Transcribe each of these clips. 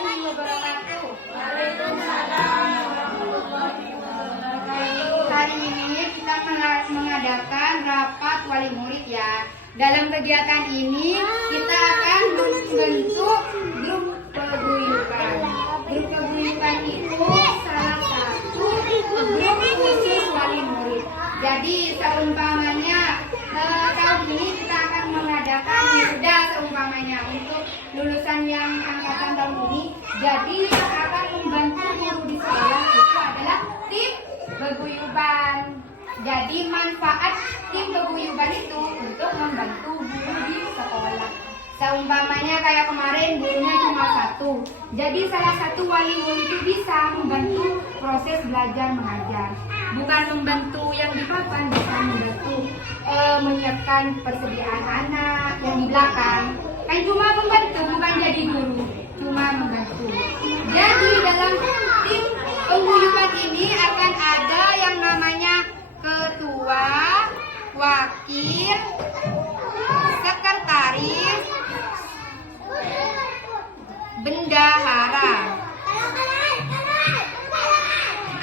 warahmatullahi wabarakatuh. Waalaikumsalam warahmatullahi wabarakatuh. Hari ini kita mengadakan rapat wali murid ya. Dalam kegiatan ini kita akan membentuk grup paguyuban. Grup paguyuban itu salah satu grup khusus wali murid. Jadi seumpamanya tahun ini kita akan mengadakan wisuda seumpamanya untuk lulusan yang angkatan tahun ini. Jadi yang akan membantu guru di sekolah itu adalah tim paguyuban. Jadi manfaat tim paguyuban itu untuk membantu guru di sekolah. Seumpamanya kayak kemarin gurunya cuma satu. Jadi salah satu wali murid itu bisa membantu proses belajar mengajar. Bukan membantu yang di papan, bisa membantu menyiapkan persediaan anak yang di belakang. Kan cuma membantu, bukan jadi guru, cuma membantu. Jadi dalam tim paguyuban ini akan ada yang namanya ketua, wakil, sekretaris, bendahara.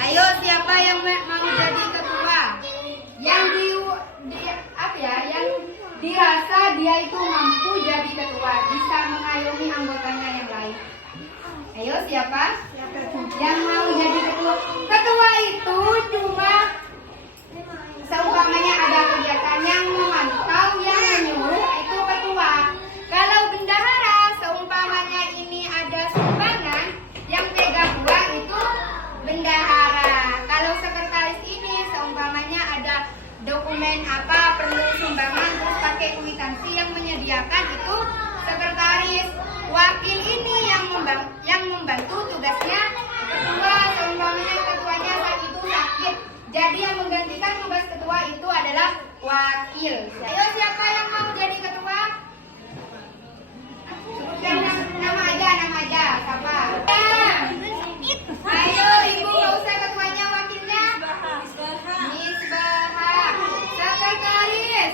Ayo siapa yang mau jadi ketua? Yang yang dirasa dia itu mampu jadi ketua, bisa mengayomi anggotanya yang lain. Ayo siapa? Yang mau jadi ketua? Ketua itu cuma seumpamanya ada kegiatan yang memantau, yang menyuruh itu ketua. Kalau bendahara seumpamanya ini ada sumbangan, yang pegang uang itu bendahara. Kalau sekretaris ini seumpamanya ada dokumen apa perlu sumbangan terus pakai kwitansi yang menyediakan itu sekretaris. Wakil ini yang membantu tugasnya ketua, seumpamanya ketuanya saat itu sakit. Jadi yang menggantikan tugas ketua itu adalah wakil. Ayo siapa yang mau jadi ketua? Sebutkan nama aja. Siapa? Ayo ibu, nggak usah ketuanya, wakilnya. Misbaha. Sekretaris.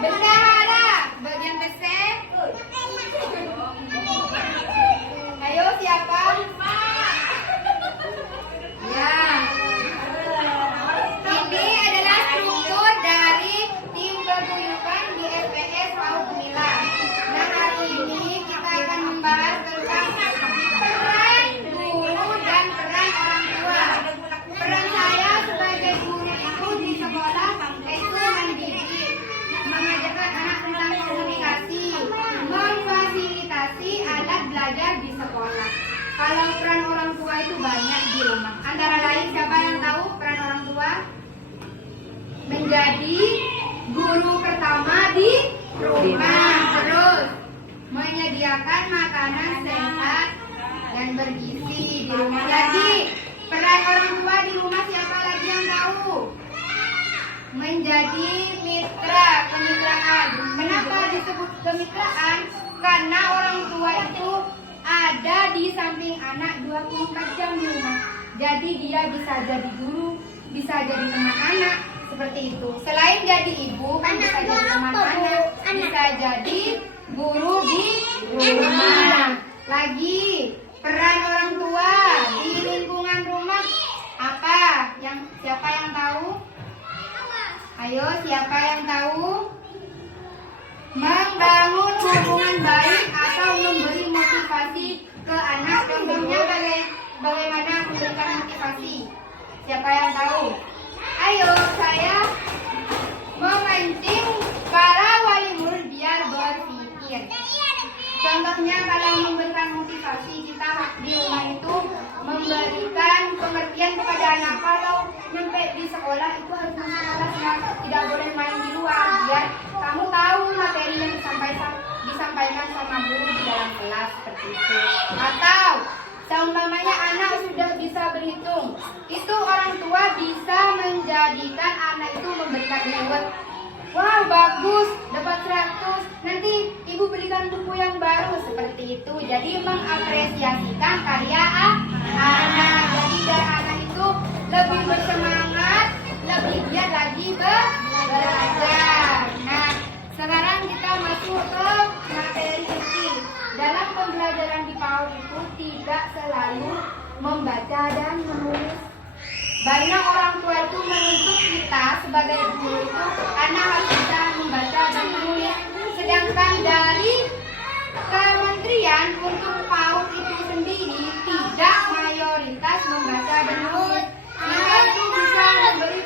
Bendahara. Bagian PC. Ayo siapa? Ya. Ini adalah struktur dari tim paguyuban di FPS Paut Milan. Nah, hari ini kita akan membahas tentang peran guru dan peran orang tua. Peran saya sebagai guru itu di sekolah itu mendidik, mengajarkan anak tentang komunikasi, memfasilitasi alat belajar di sekolah. Kalau peran orang tua itu banyak di rumah. Antara lain siapa yang tahu peran orang tua? Menjadi guru pertama di rumah, terus menyediakan makanan sehat dan bergizi di rumah. Jadi peran orang tua di rumah siapa lagi yang tahu? Menjadi mitra, kemitraan. Kenapa disebut kemitraan? Karena orang tua itu ada di samping anak 24 jam di rumah. Jadi dia bisa jadi guru, bisa jadi teman anak, seperti itu. Selain jadi ibu, kan bisa jadi teman anak, bisa jadi guru di rumah. Lagi peran orang tua di lingkungan rumah apa? Siapa yang tahu? Ayo, siapa yang tahu? Membangun hubungan baik atau memberi motivasi ke anak. Contohnya bagaimana memberikan motivasi? Siapa yang tahu? Ayo, saya memancing para wali murid biar berpikir. Contohnya kalau memberikan motivasi, kita di rumah itu memberikan pengertian kepada anak. Kalau nyampe di sekolah itu harus masuk kelas, tidak boleh main di luar, biar kamu tahu materi yang disampaikan sama guru di dalam kelas, seperti itu. Atau seumpamanya anak sudah bisa berhitung, itu orang tua bisa menjadikan anak itu memberikan reward. Wah, bagus, dapat 100. Nanti ibu belikan buku yang baru, seperti itu. Jadi mengapresiasikan karya anak. Jadi biar anak itu lebih bersemangat, lebih giat lagi belajar. Nah, sekarang kita masuk ke membaca dan menulis. Banyak orang tua itu menuntut kita sebagai guru itu anak harus bisa membaca dan menulis. Sedangkan dari Kementerian untuk PAUD itu sendiri tidak mayoritas membaca dan menulis. Mereka itu bisa memberi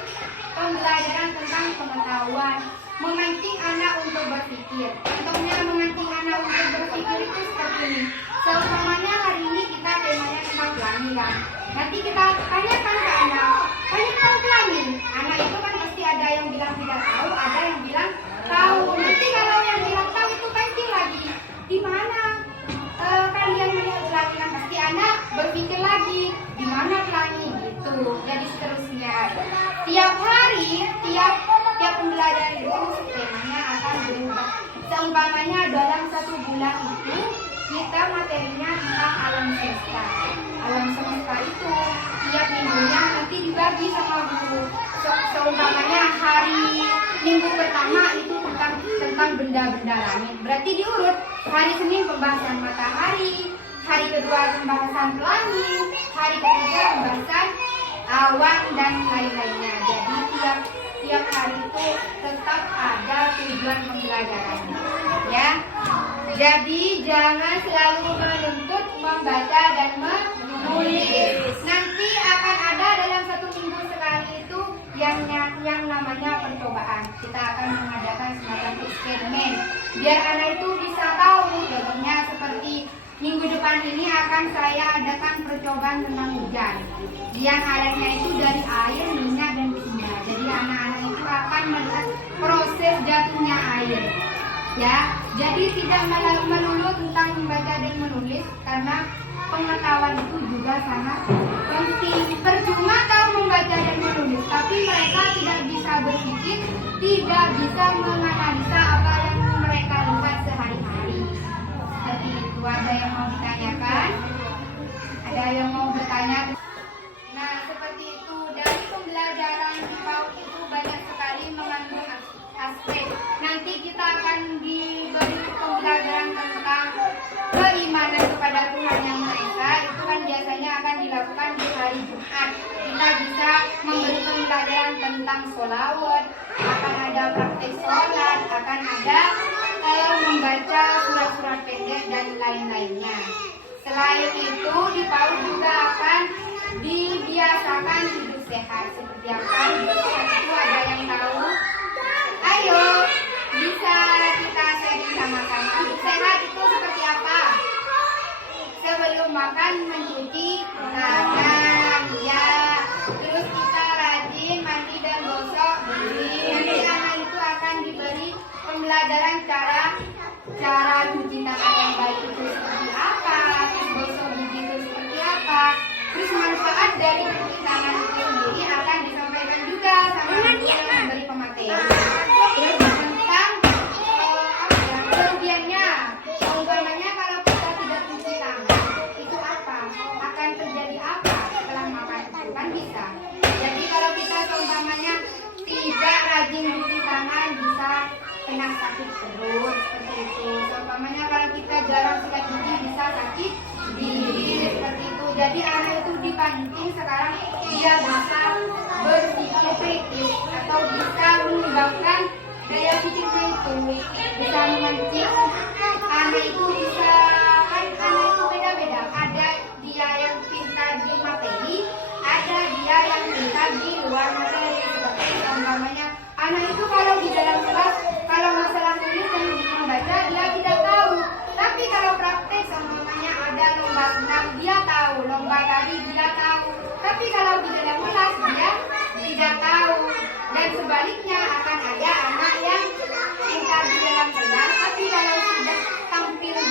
pembelajaran tentang pengetahuan, memancing anak untuk berpikir. Contohnya memancing anak untuk berpikir itu seperti ini. Seumpamanya hari ini kita temanya tentang pelangi kan. Nanti kita tanyakan ke anak, kamu tahu pelangi? Anak itu kan pasti ada yang bilang tidak tahu, ada yang bilang tahu. Nanti kalau yang bilang tahu itu pancing lagi. Di mana kalian melihat pelangi? Kan pasti anak berpikir lagi, di mana pelangi gitu. Jadi seterusnya. Tiap hari, tiap pembelajaran itu temanya akan berubah. Seumpamanya dalam 1 bulan itu kita materinya tentang alam semesta. Alam semesta itu tiap minggunya nanti dibagi sama guru. Seumpamanya hari minggu pertama itu tentang benda-benda langit. Berarti diurut. Hari Senin pembahasan matahari, hari kedua pembahasan pelangi, hari ketiga pembahasan awan dan lain-lainnya. Jadi tiap hari itu tetap ada tujuan pembelajarannya, ya. Jadi jangan selalu menuntut membaca dan menulis. Nanti akan ada dalam 1 minggu sekali itu yang namanya percobaan. Kita akan mengadakan semacam eksperimen biar anak itu bisa tahu. Contohnya seperti minggu depan ini akan saya adakan percobaan tentang hujan. Yang alatnya itu dari air, minyak, dan kimia. Jadi anak-anak itu akan melihat proses jatuhnya air. Ya, jadi tidak melulu tentang membaca dan menulis karena pengetahuan itu juga sangat penting. Percuma tahu membaca dan menulis, tapi mereka tidak bisa berpikir, tidak bisa menganalisa apa yang mereka lihat sehari-hari. Seperti itu. Ada yang mau ditanyakan? Ada yang mau bertanya? Nah, seperti itu. Dari pembelajaran di PAUD itu banyak sekali mengandung aspek. Nanti kita akan diberi pembelajaran tentang keimanan kepada Tuhan Yang Maha Esa. Itu kan biasanya akan dilakukan di hari Jumat. Kita bisa memberi pembelajaran tentang sholawat, akan ada praktek sholat, akan ada membaca surat-surat pendek dan lain-lainnya. Selain itu di PAUD juga akan dibiasakan hidup sehat. Seperti apa hidup sehat itu, ada yang tahu? Ayo, bisa kita sharing sama-sama. Hidup sehat itu seperti apa? Sebelum makan mencuci tangan, ya. Terus kita rajin mandi dan gosok gigi. Nanti anak itu akan diberi pembelajaran cara cuci tangan yang baik itu seperti apa, terus gosok gigi itu seperti apa. Terus manfaat dari cuci tangan itu sendiri akan disampaikan juga sama guru yang memberi pemateri. Terus tentang kerugiannya, umpamanya kalau kita tidak cuci tangan itu apa, akan terjadi apa setelah makan itu kan bisa. Jadi kalau kita umpamanya tidak rajin cuci tangan bisa kena sakit perut seperti itu. Umpamanya kalau kita jarang sikat gigi bisa sakit gigi seperti itu. Jadi anak itu dipancing sekarang dia bisa berpikir kritis atau bisa mengembangkan daya pikirnya itu, bisa memancing anak itu bisa kan anak itu beda-beda. Ada dia yang pintar di materi, ada dia yang pintar di luar materi. Seperti umpamanya anak itu kalau di dalam kelas kalau masalah tulis dan membaca dia tidak tahu, tapi kalau praktek umpamanya ada lomba senam dia tahu, lomba tadi dia tahu, tapi kalau di dalam kelas dia tidak tahu. Dan sebaliknya akan ada anak yang pintar di dalam kelas tapi kalau sudah tampil di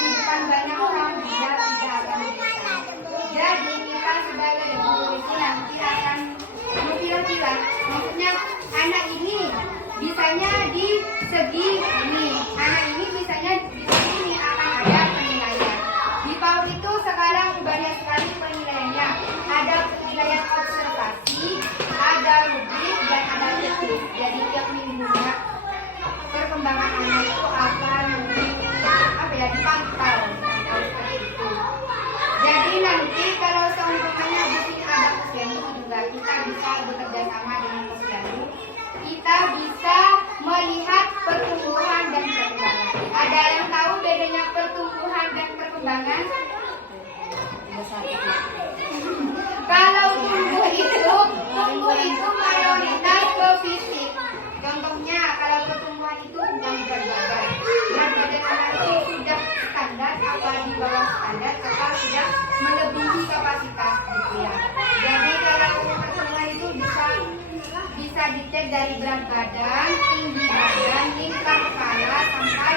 dari berat badan, tinggi badan, lingkar kepala sampai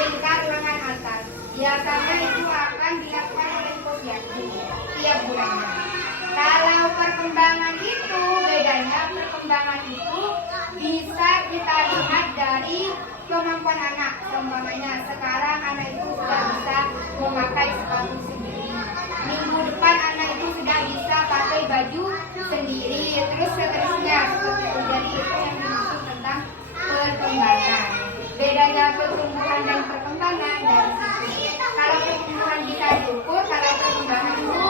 lingkar lengan atas. Biasanya itu akan dilakukan oleh posyandu tiap bulannya. Kalau perkembangan itu, bedanya perkembangan itu bisa kita lihat dari kemampuan anak. Umpamanya sekarang anak itu sudah bisa memakai sepatu sendiri. Minggu depan anak itu sudah bisa pakai baju sendiri. Terus seterusnya seperti itu. Jadi itu yang dimaksud tentang perkembangan. Bedanya pertumbuhan dan perkembangan dari situ. Kalau pertumbuhan bisa diukur, kalau perkembangan itu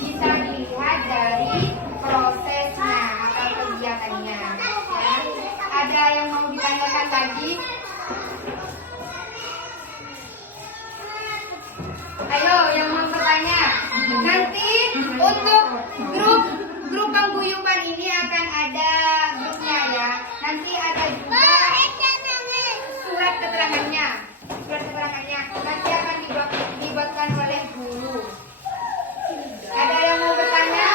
bisa dilihat dari prosesnya atau kegiatannya. Ya. Ada yang mau ditanyakan lagi? Ayo, yang mau bertanya. Nanti untuk grup pengguyuban ini akan ada grupnya ya. Nanti ada juga surat keterangannya. Nanti akan dibuatkan oleh guru. Ada yang mau bertanya?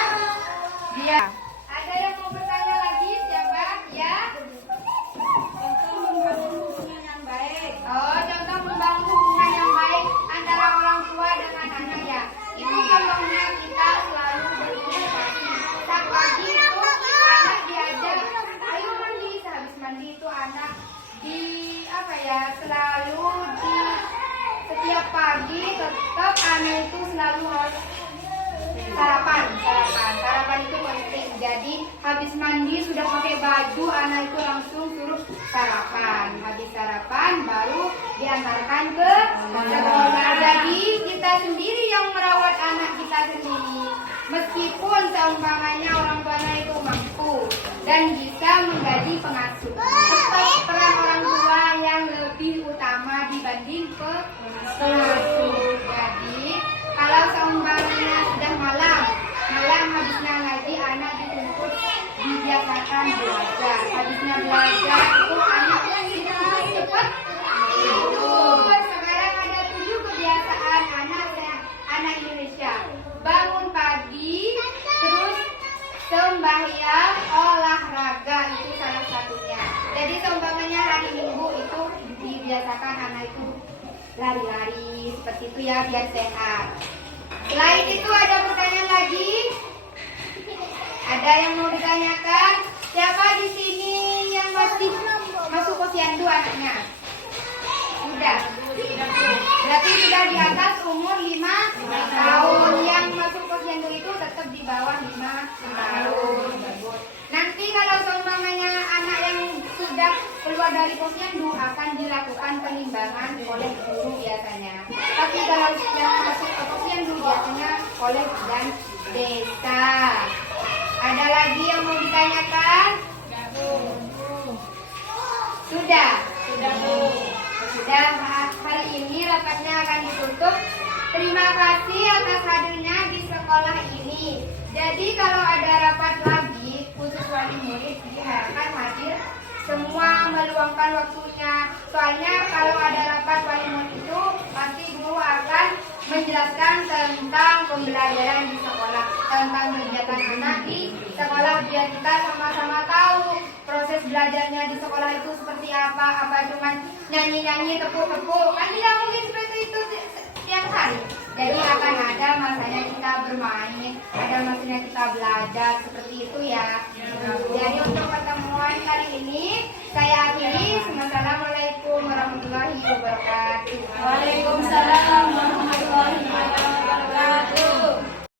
Iya. Ada yang mau bertanya lagi? Siapa? Ya. Oh, contoh membangun hubungan yang baik antara orang tua dengan anak ya. Itu contohnya kita selalu berkomunikasi. Saat pagi itu anak diajak, ayo mandi. Sehabis mandi itu anak selalu di setiap pagi tetap anak itu selalu harus sarapan itu penting. Jadi habis mandi sudah pakai baju, anak itu langsung suruh sarapan. Habis sarapan baru diantarkan ke sekolah. Jadi kita sendiri yang merawat anak kita sendiri. Meskipun seumpamanya orang tuanya itu mampu dan bisa menggaji pengasuh, tetap peran orang tua yang lebih utama dibanding pengasuh. Jadi kalau seumpamanya sudah malam habisnya ngaji, anak dituntut dibiasakan belajar. Habisnya belajar itu anak tidak cepat tidur. Sekarang ada 7 kebiasaan anak Indonesia. Bangun pagi, terus sembahyang, olahraga, itu salah satunya. Jadi seumpamanya hari Minggu itu dibiasakan anak itu lari-lari seperti itu ya, biar sehat. Selain itu ada pertanyaan lagi? Ada yang mau ditanyakan? Siapa di sini yang masih masuk posyandu anaknya? Sudah. Berarti sudah di atas umur 5 tahun. Yang masuk posyandu itu tetap di bawah 5 tahun. Nanti kalau seumpamanya anak yang sudah keluar dari posyandu akan dilakukan penimbangan oleh guru biasanya. Tapi kalau yang masuk ke posyandu biasanya oleh bidan desa. Ada lagi yang mau ditanyakan? Sudah. Sudah, hari ini rapatnya akan ditutup. Terima kasih atas hadirnya di sekolah ini. Jadi kalau ada rapat lagi, khusus wali murid diharapkan hadir semua, meluangkan waktunya. Soalnya kalau ada rapat wali murid itu pasti guru akan menjelaskan tentang pembelajaran di sekolah, tentang kegiatan anak di sekolah, biar kita sama-sama tahu proses belajarnya di sekolah itu seperti apa cuman nyanyi-nyanyi, tepuk-tepuk, kan tidak mungkin seperti itu tiap hari. Jadi akan ada masanya kita bermain, ada masanya kita belajar, seperti itu ya. Jadi untuk pertemuan kali ini saya akhiri. Assalamualaikum warahmatullahi wabarakatuh. Waalaikumsalam warahmatullahi wabarakatuh.